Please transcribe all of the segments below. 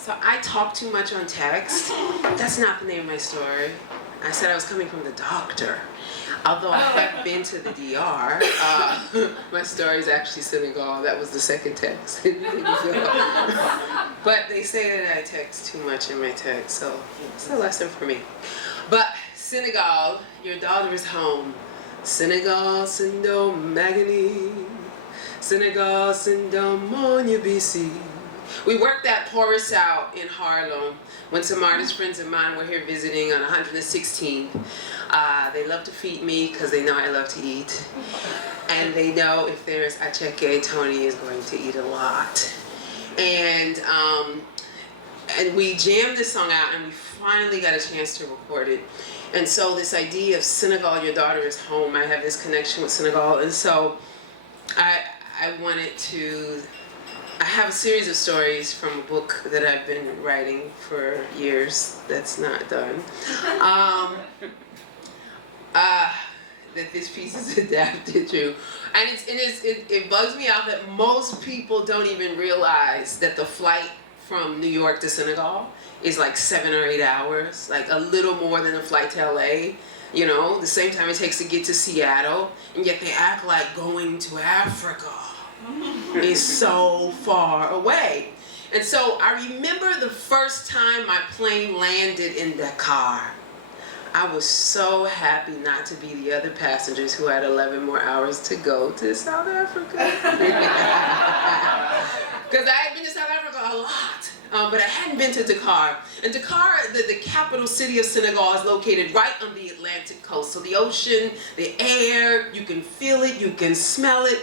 So I talk too much on text. That's not the name of my story. I said I was coming from the doctor. Although I have been to the DR, my story is actually Senegal. That was the second text. But they say that I text too much in my text, so it's a lesson for me. But Senegal, your daughter is home. Senegal, Sindo Magani. Senegal, Sindo Monya BC. We worked that chorus out in Harlem when some artist friends of mine were here visiting on 116th. They love to feed me because they know I love to eat. And they know if there's acheke, Toni is going to eat a lot. And we jammed this song out and we finally got a chance to record it. And so this idea of Senegal, your daughter is home, I have this connection with Senegal. And so I wanted to, I have a series of stories from a book that I've been writing for years that's not done. That this piece is adapted to. And it bugs me out that most people don't even realize that the flight from New York to Senegal is like 7 or 8 hours, like a little more than a flight to LA. You know, the same time it takes to get to Seattle, and yet they act like going to Africa is so far away. And so I remember the first time my plane landed in Dakar. I was so happy not to be the other passengers who had 11 more hours to go to South Africa. Because I had been to South Africa a lot, but I hadn't been to Dakar. And Dakar, the capital city of Senegal, is located right on the Atlantic coast. So the ocean, the air, you can feel it, you can smell it.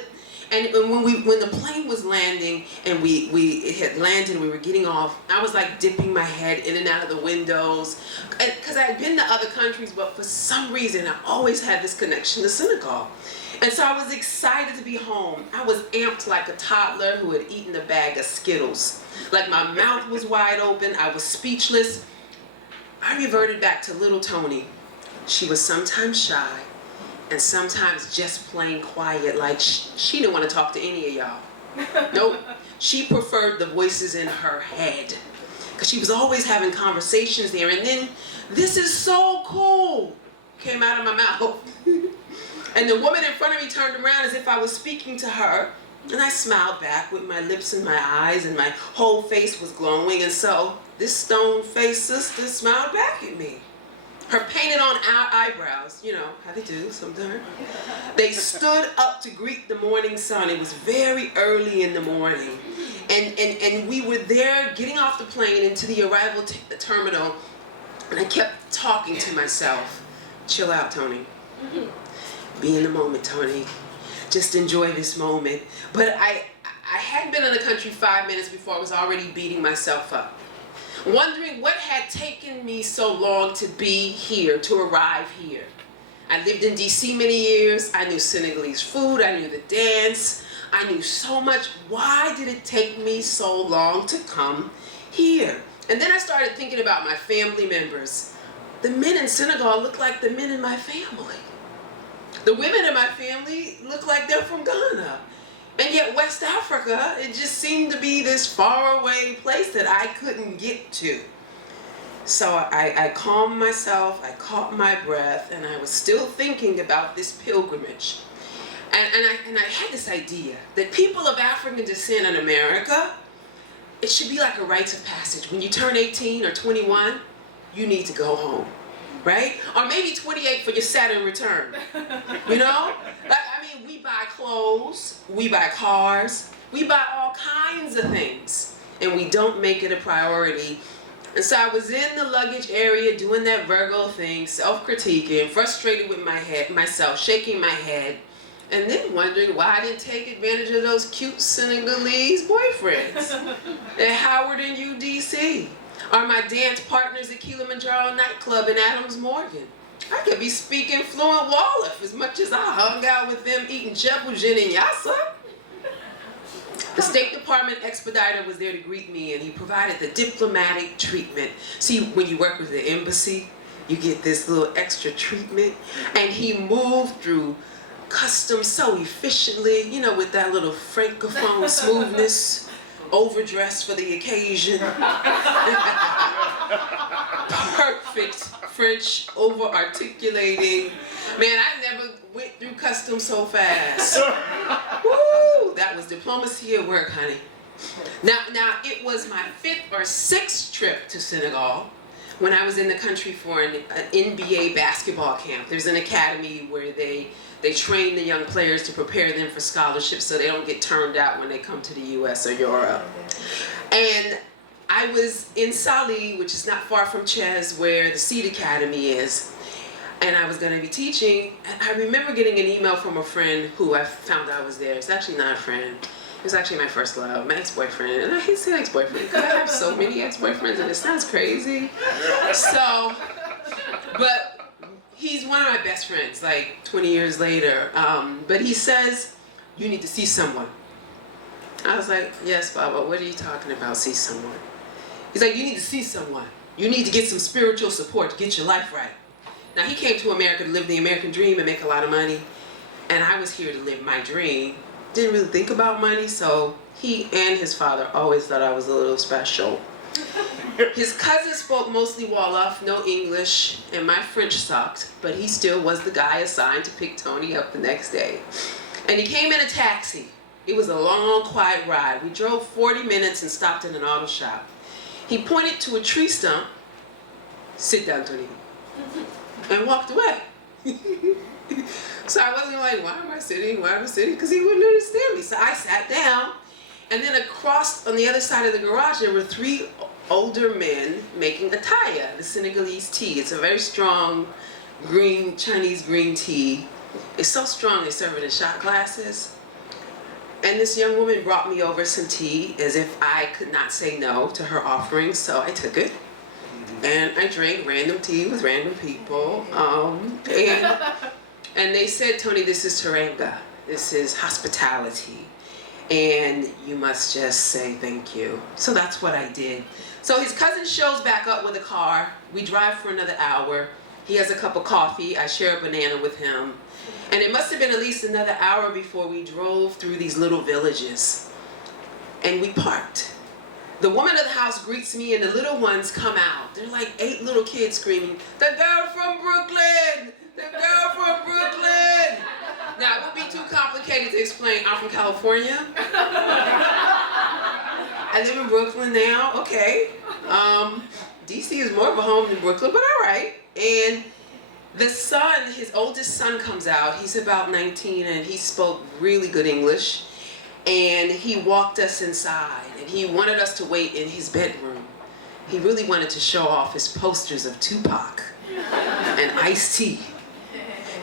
And when the plane was landing and it had landed and we were getting off, I was like dipping my head in and out of the windows. Because I had been to other countries, but for some reason I always had this connection to Senegal. And so I was excited to be home. I was amped like a toddler who had eaten a bag of Skittles. Like my mouth was wide open, I was speechless. I reverted back to little Toni. She was sometimes shy, and sometimes just plain quiet, like she didn't want to talk to any of y'all. Nope. She preferred the voices in her head, because she was always having conversations there. And then, "This is so cool," came out of my mouth. And the woman in front of me turned around as if I was speaking to her, and I smiled back with my lips and my eyes, and my whole face was glowing. And so this stone-faced sister smiled back at me. Her painted on eyebrows, you know how they do sometimes, they stood up to greet the morning sun. It was very early in the morning. And we were there getting off the plane into the arrival terminal, and I kept talking to myself. Chill out, Toni. Be in the moment, Toni. Just enjoy this moment. But I hadn't been in the country 5 minutes before I was already beating myself up, wondering what had taken me so long to be here, to arrive here. I lived in DC many years. I knew Senegalese food. I knew the dance. I knew so much. Why did it take me so long to come here? And then I started thinking about my family members. The men in Senegal look like the men in my family. The women in my family look like they're from Ghana. And yet West Africa, it just seemed to be this faraway place that I couldn't get to. So I calmed myself, I caught my breath, and I was still thinking about this pilgrimage. And I had this idea that people of African descent in America, it should be like a rite of passage. When you turn 18 or 21, you need to go home, right? Or maybe 28 for your Saturn return, you know? I mean, we buy clothes, we buy cars, we buy all kinds of things, and we don't make it a priority. And so I was in the luggage area doing that Virgo thing, self-critiquing, frustrated with myself, shaking my head, and then wondering why I didn't take advantage of those cute Senegalese boyfriends at Howard and UDC, or my dance partners at Kilimanjaro nightclub in Adams Morgan. I could be speaking fluent Wolof as much as I hung out with them eating jebujin and yassa. The State Department expediter was there to greet me, and he provided the diplomatic treatment. See, when you work with the embassy, you get this little extra treatment. And he moved through customs so efficiently, you know, with that little francophone smoothness. overdressed for the occasion. Perfect French, over-articulating. Man, I never went through customs so fast. Woo! That was diplomacy at work, honey. Now, it was my 5th or 6th trip to Senegal when I was in the country for an NBA basketball camp. There's an academy where they train the young players to prepare them for scholarships so they don't get turned out when they come to the US or Europe. And I was in Sali, which is not far from Ches, where the Seed Academy is. And I was going to be teaching. And I remember getting an email from a friend who I found out was there. It's actually not a friend. It was actually my first love, my ex-boyfriend. And I hate saying ex-boyfriend because I have so many ex-boyfriends and it sounds crazy. So, but he's one of my best friends, like 20 years later. But he says, you need to see someone. I was like, yes, Baba, what are you talking about, see someone? He's like, you need to see someone. You need to get some spiritual support to get your life right. Now, he came to America to live the American dream and make a lot of money. And I was here to live my dream. Didn't really think about money, so he and his father always thought I was a little special. His cousin spoke mostly Wolof, no English, and my French sucked, but he still was the guy assigned to pick Toni up the next day. And he came in a taxi. It was a long, quiet ride. We drove 40 minutes and stopped in an auto shop. He pointed to a tree stump, sit down, Toni, and walked away. So I wasn't like, why am I sitting? Why am I sitting? Because he wouldn't understand me. So I sat down, and then across on the other side of the garage, there were 3 older men making a taya, the Senegalese tea. It's a very strong green, Chinese green tea. It's so strong they serve it in shot glasses. And this young woman brought me over some tea as if I could not say no to her offering, so I took it. And I drank random tea with random people. And they said, Toni, this is Teranga. This is hospitality. And you must just say thank you. So that's what I did. So his cousin shows back up with a car. We drive for another hour. He has a cup of coffee. I share a banana with him. And it must have been at least another hour before we drove through these little villages. And we parked. The woman of the house greets me and the little ones come out. They're like 8 little kids screaming, the girl from Brooklyn! The girl from Brooklyn! Now, it would be too complicated to explain. I'm from California. I live in Brooklyn now, okay. DC is more of a home than Brooklyn, but all right. And the son, his oldest son comes out. He's about 19 and he spoke really good English. And he walked us inside and he wanted us to wait in his bedroom. He really wanted to show off his posters of Tupac and Ice-T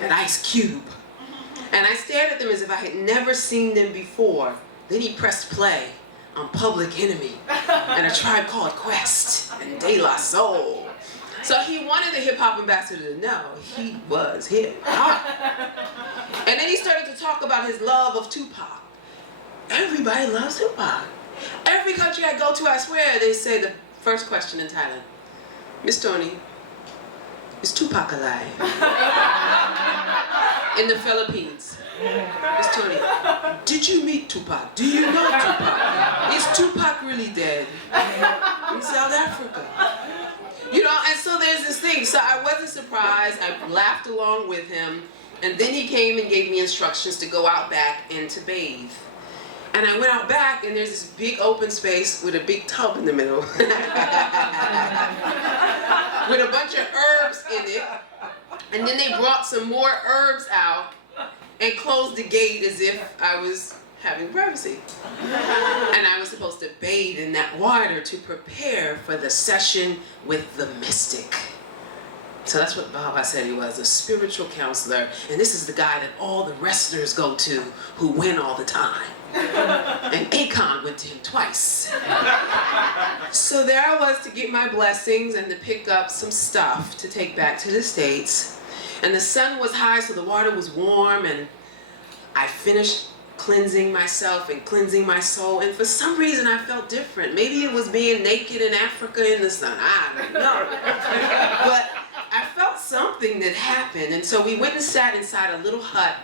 and Ice Cube. And I stared at them as if I had never seen them before. Then he pressed play on Public Enemy and A Tribe Called Quest and De La Soul. So he wanted the hip-hop ambassador to know he was hip-hop. And then he started to talk about his love of Tupac. Everybody loves Tupac. Every country I go to, I swear, they say the first question in Thailand, Miss Toni, is Tupac alive? In the Philippines, Miss Toni, did you meet Tupac? Do you know Tupac? Is Tupac really dead? In South Africa. You know, and so there's this thing. So I wasn't surprised. I laughed along with him. And then he came and gave me instructions to go out back and to bathe. And I went out back, and there's this big open space with a big tub in the middle. With a bunch of herbs in it. And then they brought some more herbs out and closed the gate as if I was having privacy. And I was supposed to bathe in that water to prepare for the session with the mystic. So that's what Baba said he was, a spiritual counselor. And this is the guy that all the wrestlers go to who win all the time. And Akon went to him twice. So there I was to get my blessings and to pick up some stuff to take back to the States. And the sun was high, so the water was warm, and I finished cleansing myself and cleansing my soul, and for some reason I felt different. Maybe it was being naked in Africa in the sun, I don't know. But I felt something that happened, and so we went and sat inside a little hut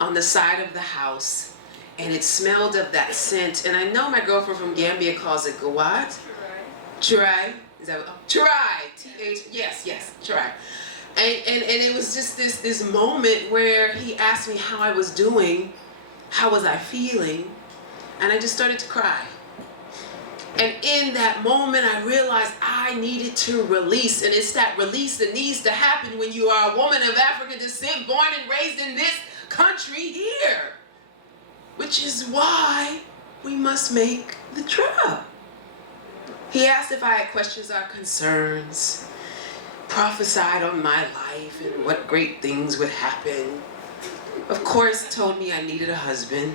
on the side of the house, and it smelled of that scent. And I know my girlfriend from Gambia calls it what? Chirai. Is that what? Chirai. T-H. Yes, Chirai. And it was just this moment where he asked me how I was doing, how was I feeling, and I just started to cry. And in that moment, I realized I needed to release, and it's that release that needs to happen when you are a woman of African descent, born and raised in this country here, which is why we must make the trip. He asked if I had questions or concerns, prophesied on my life and what great things would happen. Of course, told me I needed a husband.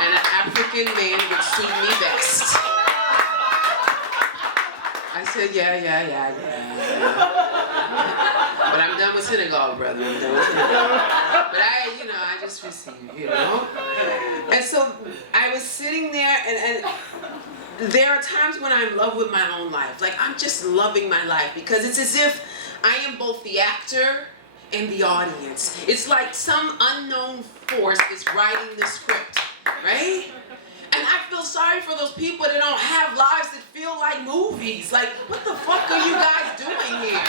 And an African man would suit me best. I said, yeah. But I'm done with Senegal, brother. I'm done with Senegal. But I just received, And so I was sitting there, and there are times when I'm in love with my own life. Like, I'm just loving my life because it's as if I am both the actor and the audience. It's like some unknown force is writing the script, right? And I feel sorry for those people that don't have lives that feel like movies. Like, what the fuck are you guys doing here?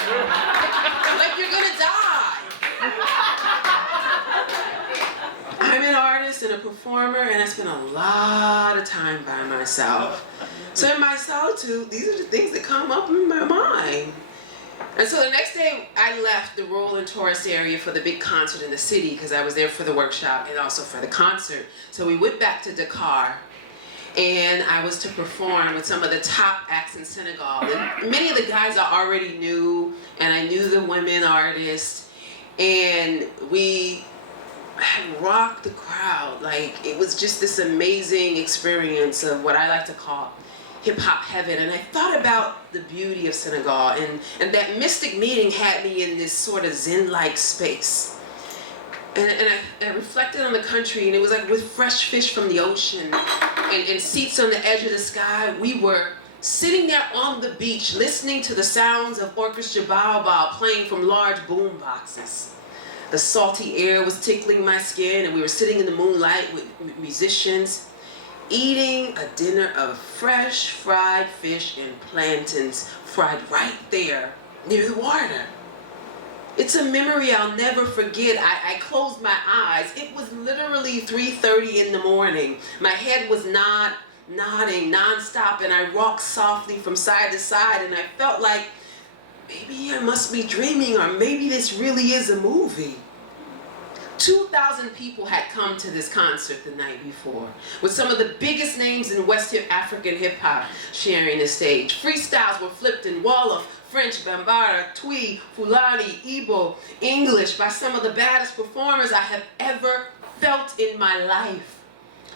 Like, you're gonna die. I'm an artist and a performer, and I spend a lot of time by myself. So in my solitude, these are the things that come up in my mind. And so the next day, I left the rural and tourist area for the big concert in the city because I was there for the workshop and also for the concert. So we went back to Dakar, and I was to perform with some of the top acts in Senegal. And many of the guys I already knew, and I knew the women artists, and we had rocked the crowd. Like, it was just this amazing experience of what I like to call hip-hop heaven. And I thought about the beauty of Senegal, and that mystic meeting had me in this sort of zen-like space. And I reflected on the country, and it was like with fresh fish from the ocean and seats on the edge of the sky. We were sitting there on the beach listening to the sounds of Orchestra Baobab playing from large boom boxes. The salty air was tickling my skin, and we were sitting in the moonlight with musicians, eating a dinner of fresh fried fish and plantains fried right there near the water. It's a memory I'll never forget. I closed my eyes. It was literally 3:30 in the morning. My head was nodding nonstop, and I rocked softly from side to side, and I felt like maybe I must be dreaming, or maybe this really is a movie. 2,000 people had come to this concert the night before, with some of the biggest names in West African hip-hop sharing the stage. Freestyles were flipped in Wolof, French, Bambara, Twi, Fulani, Igbo, English by some of the baddest performers I have ever felt in my life.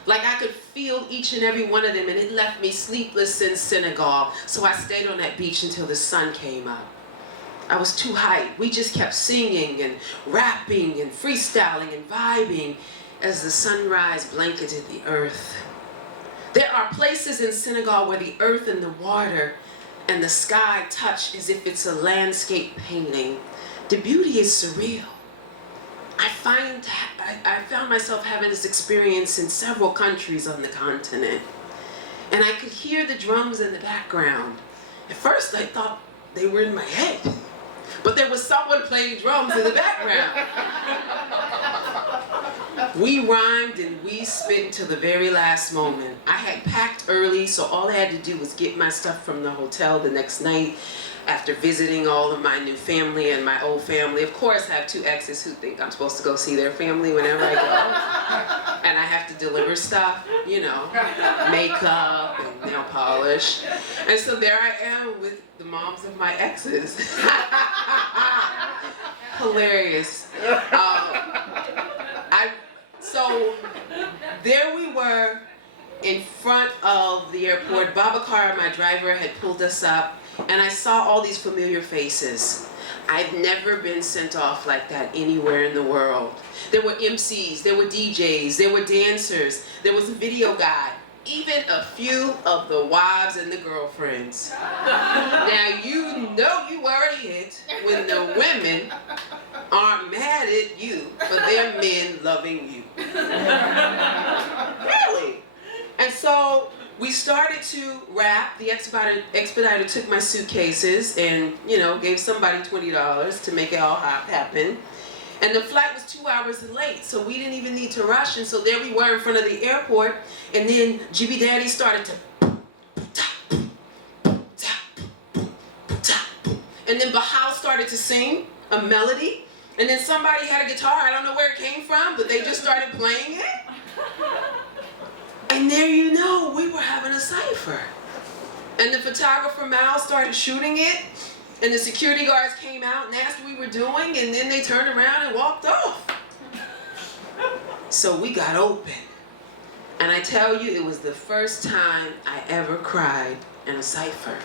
Like, I could feel each and every one of them, and it left me sleepless in Senegal. So I stayed on that beach until the sun came up. I was too hyped. We just kept singing and rapping and freestyling and vibing as the sunrise blanketed the earth. There are places in Senegal where the earth and the water and the sky touch as if it's a landscape painting. The beauty is surreal. I found myself having this experience in several countries on the continent. And I could hear the drums in the background. At first I thought they were in my head, but there was someone playing drums in the background. We rhymed and we spit until the very last moment. I had packed early, so all I had to do was get my stuff from the hotel the next night after visiting all of my new family and my old family. Of course, I have two exes who think I'm supposed to go see their family whenever I go. And I have to deliver stuff, you know, makeup and nail polish. And so there I am with the moms of my exes. Hilarious. So there we were in front of the airport. Babacar, my driver, had pulled us up, and I saw all these familiar faces. I've never been sent off like that anywhere in the world. There were MCs, there were DJs, there were dancers, there was a video guy. even a few of the wives and the girlfriends. Now you know you were a hit when the women aren't mad at you for their men loving you. Really? And so we started to rap. The expediter took my suitcases and, you know, gave somebody $20 to make it all happen. And the flight was 2 hours late, so we didn't even need to rush. And so there we were in front of the airport, and then GB Daddy started to and then BugHouse started to sing a melody, and then somebody had a guitar. I don't know where it came from, but they just started playing it. And there you know, we were having a cipher. And the photographer Mal started shooting it, and the security guards came out and asked what we were doing, and then they turned around and walked off. So we got open. And I tell you, it was the first time I ever cried in a cipher.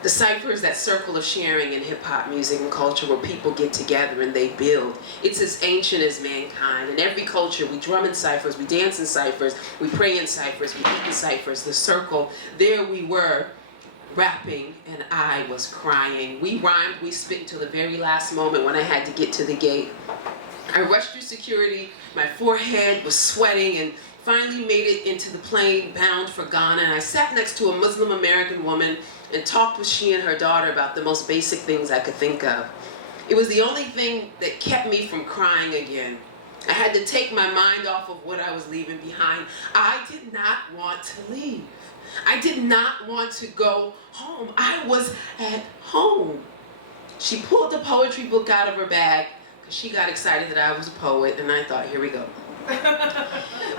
The cipher is that circle of sharing in hip-hop music and culture where people get together and they build. It's as ancient as mankind. In every culture, we drum in ciphers, we dance in ciphers, we pray in ciphers, we eat in ciphers. The circle, there we were, rapping, and I was crying. We rhymed, we spit until the very last moment when I had to get to the gate. I rushed through security, my forehead was sweating, and finally made it into the plane bound for Ghana. And I sat next to a Muslim American woman and talked with she and her daughter about the most basic things I could think of. It was the only thing that kept me from crying again. I had to take my mind off of what I was leaving behind. I did not want to leave. I did not want to go home. I was at home. She pulled the poetry book out of her bag because she got excited that I was a poet, and I thought, here we go.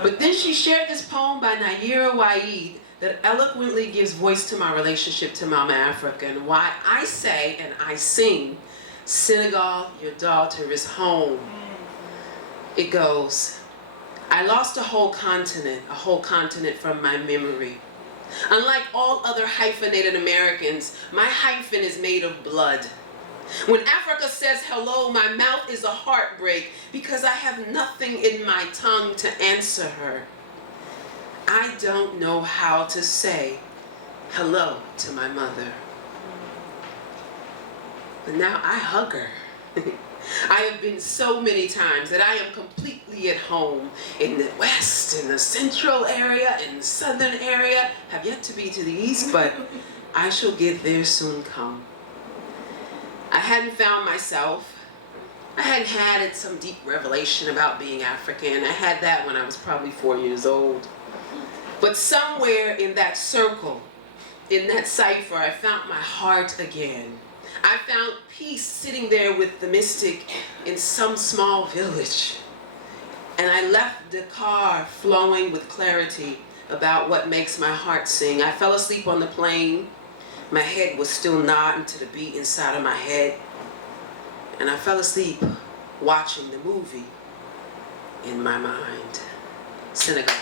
But then she shared this poem by Nayyirah Waid that eloquently gives voice to my relationship to Mama Africa and why I say and I sing, Senegal, your daughter is home. It goes, I lost a whole continent from my memory. Unlike all other hyphenated Americans, my hyphen is made of blood. When Africa says hello, my mouth is a heartbreak because I have nothing in my tongue to answer her. I don't know how to say hello to my mother. But now I hug her. I have been so many times that I am completely at home in the west, in the central area, in the southern area. Have yet to be to the east, but I shall get there soon come. I hadn't found myself. I hadn't had some deep revelation about being African. I had that when I was probably 4 years old. But somewhere in that circle, in that cipher, I found my heart again. I found peace sitting there with the mystic in some small village. And I left the car flowing with clarity about what makes my heart sing. I fell asleep on the plane. My head was still nodding to the beat inside of my head. And I fell asleep watching the movie in my mind. Senegal.